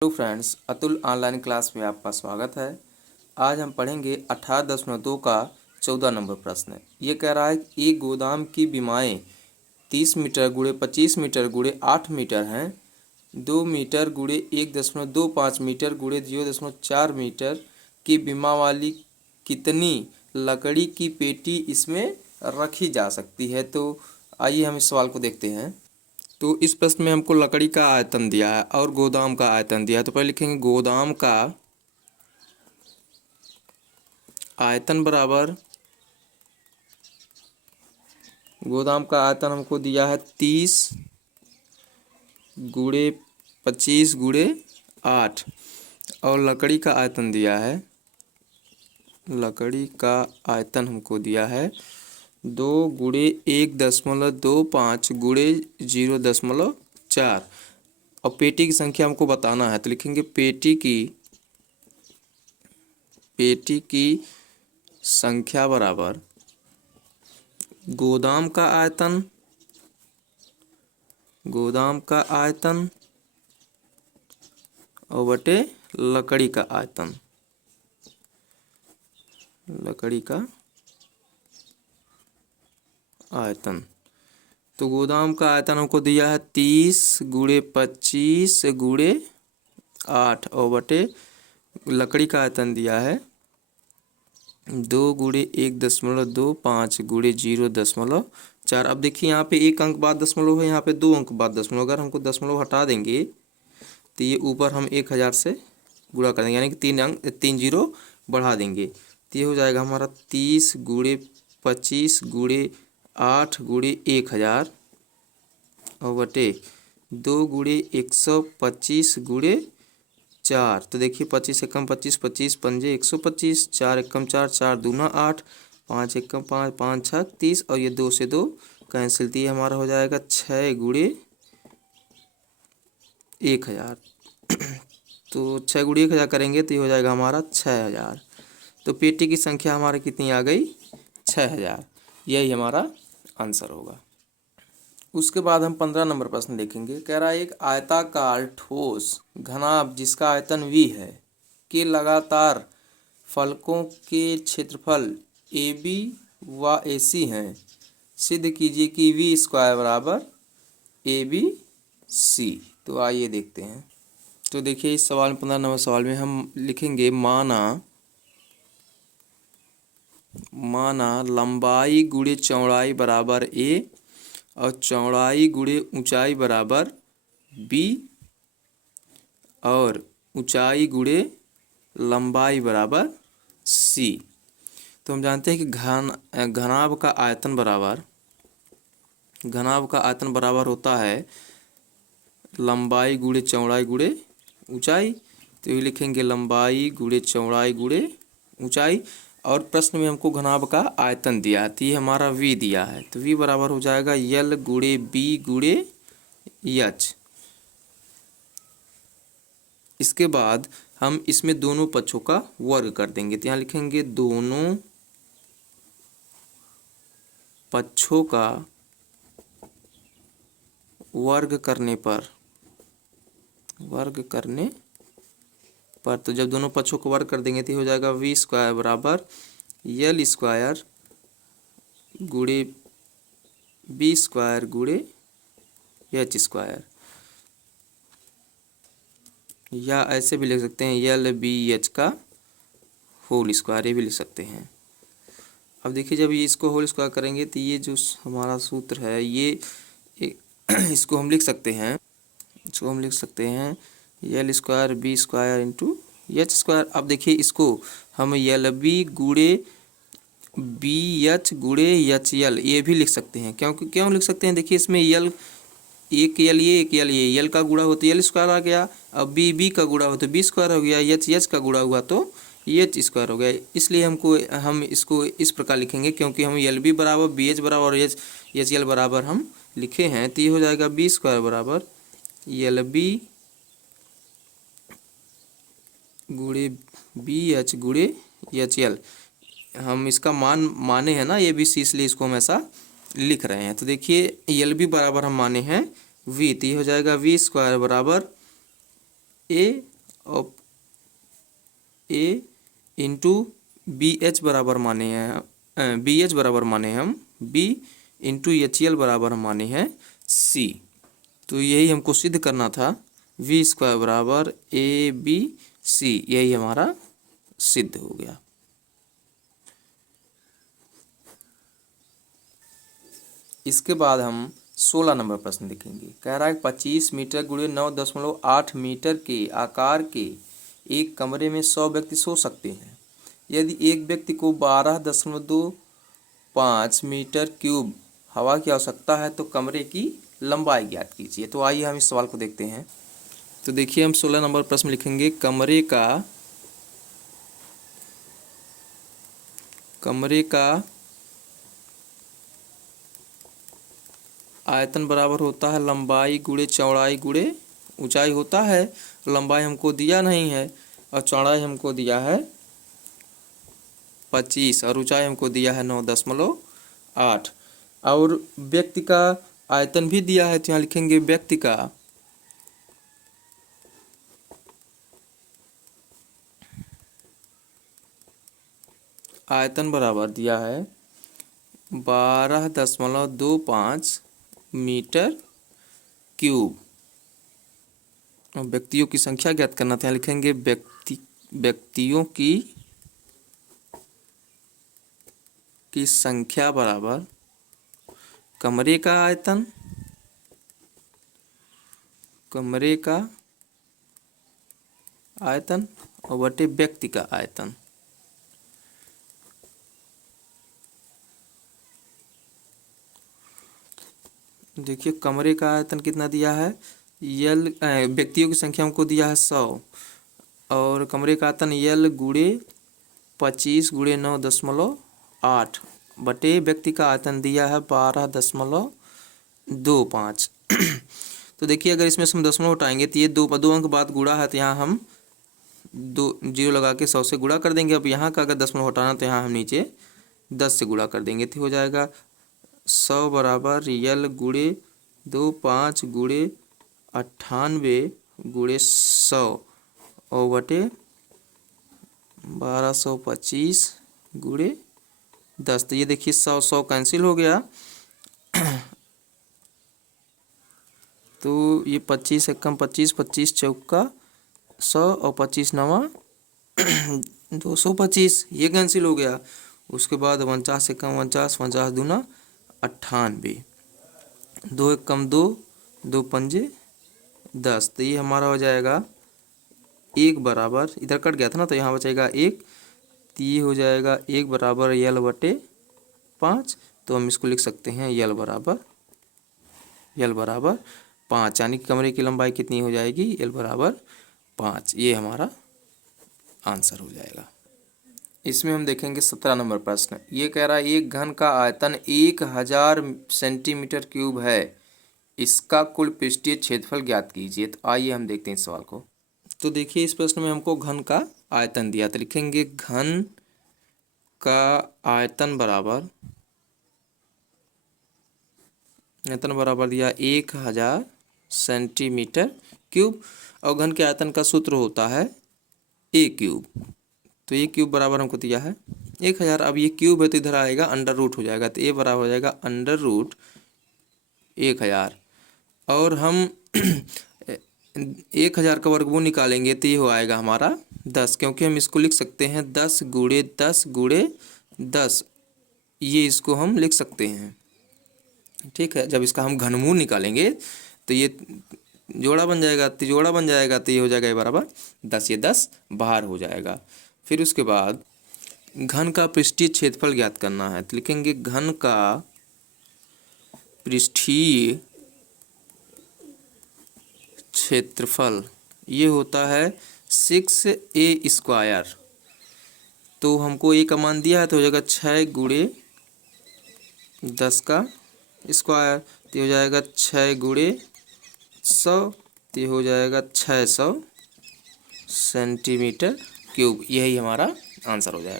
Hello friends, Atul online class में आपका स्वागत है। आज हम पढ़ेंगे 18.2 का 14 नंबर प्रश्न। ये कह रहा है कि एक गोदाम की बीमाएँ 30 मीटर गुणे 25 मीटर गुणे 8 मीटर हैं। 2 मीटर गुणे 1.25 मीटर गुणे 0.4 मीटर की बीमा वाली कितनी लकड़ी की पेटी इसमें रखी जा सकती है। तो आइए हम इस सवाल को देखते हैं। तो इस प्रश्न में हमको लकड़ी का आयतन दिया है और गोदाम का आयतन दिया है। तो पहले लिखेंगे गोदाम का आयतन बराबर, गोदाम का आयतन हमको दिया है 30 गुणे 25 गुणे 8 और लकड़ी का आयतन दिया है, लकड़ी का आयतन हमको दिया है 2 गुणे 1.25 गुणे 0.4 और पेटी की संख्या हमको बताना है। तो लिखेंगे पेटी की संख्या बराबर गोदाम का आयतन और बटे लकड़ी का आयतन, तो गोदाम का आयतन हमको दिया है 30 गुणे 25 गुणे 8 और बटे लकड़ी का आयतन दिया है 2 गुणे 1.25 गुणे 0.4। अब देखिए यहाँ पे एक अंक बाद दशमलव है, यहाँ पे 2 अंक बाद दशमलव। अगर हमको दशमलव हटा देंगे तो ये ऊपर हम 1000 से गुणा कर देंगे, यानी कि 3 जीरो बढ़ा देंगे। तो ये हो जाएगा हमारा 30 गुणे 25 गुणे 8 गुणे 1000 और बटे 2 गुणे 125 गुणे 4। तो देखिए 25 एकम 25, 25 पंजे 125, 4 एकम 4, 4 दूना 8, 5 एकम 5, 5 छः 30 और ये 2 से 2 कैंसिल। तो ये हमारा हो जाएगा 6 गुणे 1000। तो 6 गुणे 1000 करेंगे तो ये हो जाएगा हमारा 6000। तो पेटी की संख्या हमारी कितनी आ गई? 6000। यही हमारा आंसर होगा। उसके बाद हम 15 नंबर प्रश्न देखेंगे। कह रहा है एक आयताकार ठोस घनाभ जिसका आयतन V है के लगातार फलकों के क्षेत्रफल AB व AC हैं। सिद्ध कीजिए कि V स्क्वायर बराबर ABC। तो आइए देखते हैं। तो देखिए इस सवाल में 15 नंबर सवाल में हम लिखेंगे माना लंबाई गुणे चौड़ाई बराबर A और चौड़ाई गुणे ऊंचाई बराबर B और ऊंचाई गुणे लंबाई बराबर C। तो हम जानते हैं कि घनाभ का आयतन बराबर होता है लंबाई गुणे चौड़ाई गुणे ऊंचाई। तो ये लिखेंगे लंबाई गुणे चौड़ाई गुणे ऊंचाई। और प्रश्न में हमको घनाभ का आयतन दिया है, तो ये हमारा V दिया है। तो V बराबर हो जाएगा L गुणे B गुणे H। इसके बाद हम इसमें दोनों पक्षों का वर्ग कर देंगे। तो यहाँ लिखेंगे दोनों पक्षों का वर्ग करने पर तो जब दोनों पक्षों को वर्ग कर देंगे तो हो जाएगा V स्क्वायर बराबर L स्क्वायर गुणे B स्क्वायर गुणे H स्क्वायर, या ऐसे भी लिख सकते हैं LBH का होल स्क्वायर, ये भी लिख सकते हैं। अब देखिए जब ये इसको होल स्क्वायर करेंगे तो ये जो हमारा सूत्र है ये इसको हम लिख सकते हैं L square B square into H square. अब देखिए इसको हम LB गुणे BH गुणे HL ये भी लिख सकते हैं। क्यों लिख सकते हैं? देखिए इसमें L एक L ये L का गुणा हो तो L स्क्वायर आ गया, अब B का गुणा हो तो B स्क्वायर हो गया, H का गुणा हुआ तो H स्क्वायर हो गया। इसलिए हम इसको इस प्रकार लिखेंगे क्योंकि हम LB बराबर BH बराबर और HL बराबर हम लिखे हैं। तो ये हो जाएगा B स्क्वायर बराबर LB गुणे BH गुणे HL। हम इसका माने हैं ना ABC, इसलिए इसको हम ऐसा लिख रहे हैं। तो देखिए LB बराबर हम माने हैं V, तो ये हो जाएगा V स्क्वायर बराबर A और ए इंटू बी एच बराबर माने हैं, बी एच बराबर माने हम बी इंटू एच एल बराबर माने हैं सी। तो यही हमको सिद्ध करना था, वी स्क्वायर बराबर ए बी सी, यही हमारा सिद्ध हो गया। इसके बाद हम 16 नंबर प्रश्न देखेंगे। कह रहा है 25 मीटर गुणे 9.8 मीटर के आकार के एक कमरे में 100 व्यक्ति सो सकते हैं। यदि एक व्यक्ति को 12.25 मीटर क्यूब हवा की आवश्यकता है तो कमरे की लंबाई ज्ञात कीजिए। तो आइए हम इस सवाल को देखते हैं। तो देखिए हम 16 नंबर प्रश्न लिखेंगे। कमरे का आयतन बराबर होता है लंबाई गुणे चौड़ाई गुणे ऊंचाई होता है। लंबाई हमको दिया नहीं है और चौड़ाई हमको दिया है 25 और ऊंचाई हमको दिया है 9.8 और व्यक्ति का आयतन भी दिया है। तो यहाँ लिखेंगे व्यक्ति का आयतन बराबर दिया है 12.25 मीटर क्यूब। और व्यक्तियों की संख्या ज्ञात करना था, लिखेंगे व्यक्तियों की संख्या बराबर कमरे का आयतन और बटे व्यक्ति का आयतन। देखिए कमरे का आयतन कितना दिया है, व्यक्तियों की संख्या हमको दिया है 100 और कमरे का आयतन यल गुणे 25 गुणे 9.8 बटे व्यक्ति का आयतन दिया है 12.25। तो देखिए अगर इसमें से हम दशमलव हटाएंगे तो ये दो अंक बाद गुणा है, तो यहाँ हम 2 जीरो लगा के 100 से गुणा कर देंगे। अब यहाँ का अगर दशमलव हटाना तो यहाँ हम नीचे 10 से गुणा कर देंगे तो हो जाएगा 100 बराबर रियल गुणे 25 गुणे 98 गुणे 100 और बटे 1225 गुणे 10। तो ये देखिए 100 कैंसिल हो गया। तो ये 25 एकम 25, 25 चौका 100 और 25 नवा 225, ये कैंसिल हो गया। उसके बाद 49 एकम 49, 50 दूना 98, 2 एकम 2, 2 पंजे 10। तो ये हमारा हो जाएगा 1 बराबर, इधर कट गया था ना तो यहाँ बचेगा 1, तो ये हो जाएगा 1 बराबर यल बटे 5। तो हम इसको लिख सकते हैं यल बराबर 5, यानी कि कमरे की लंबाई कितनी हो जाएगी, यल बराबर 5। ये हमारा आंसर हो जाएगा। इसमें हम देखेंगे 17 नंबर प्रश्न। ये कह रहा है एक घन का आयतन 1000 सेंटीमीटर क्यूब है, इसका कुल पृष्ठीय क्षेत्रफल ज्ञात कीजिए। तो आइए हम देखते हैं इस सवाल को। तो देखिए इस प्रश्न में हमको घन का आयतन दिया, तो लिखेंगे घन का आयतन बराबर दिया 1000 सेंटीमीटर क्यूब और घन के आयतन का सूत्र होता है ए क्यूब। तो ये क्यूब बराबर हमको दिया है 1000। अब ये क्यूब है तो इधर आएगा अंडर रूट हो जाएगा, तो ए बराबर हो जाएगा अंडर रूट 1000 और हम 1000 का वर्गमूल निकालेंगे तो ये हो आएगा हमारा 10, क्योंकि हम इसको लिख सकते हैं 10 गुणे 10 गुणे 10, ये इसको हम लिख सकते हैं। ठीक है, जब इसका हम घनमूल निकालेंगे तो ये जोड़ा बन जाएगा, तिजोड़ा बन जाएगा, तो ये हो जाएगा ये बराबर 10, ये 10 बाहर हो जाएगा। फिर उसके बाद घन का पृष्ठीय क्षेत्रफल ज्ञात करना है, तो लिखेंगे घन का पृष्ठीय क्षेत्रफल ये होता है 6a²। तो हमको ए का मान दिया है तो हो जाएगा 6 गुणे 10 का स्क्वायर, तो हो जाएगा 6 गुणे 100, तो हो जाएगा 600 सेंटीमीटर क्यूब। यही हमारा आंसर हो जाएगा।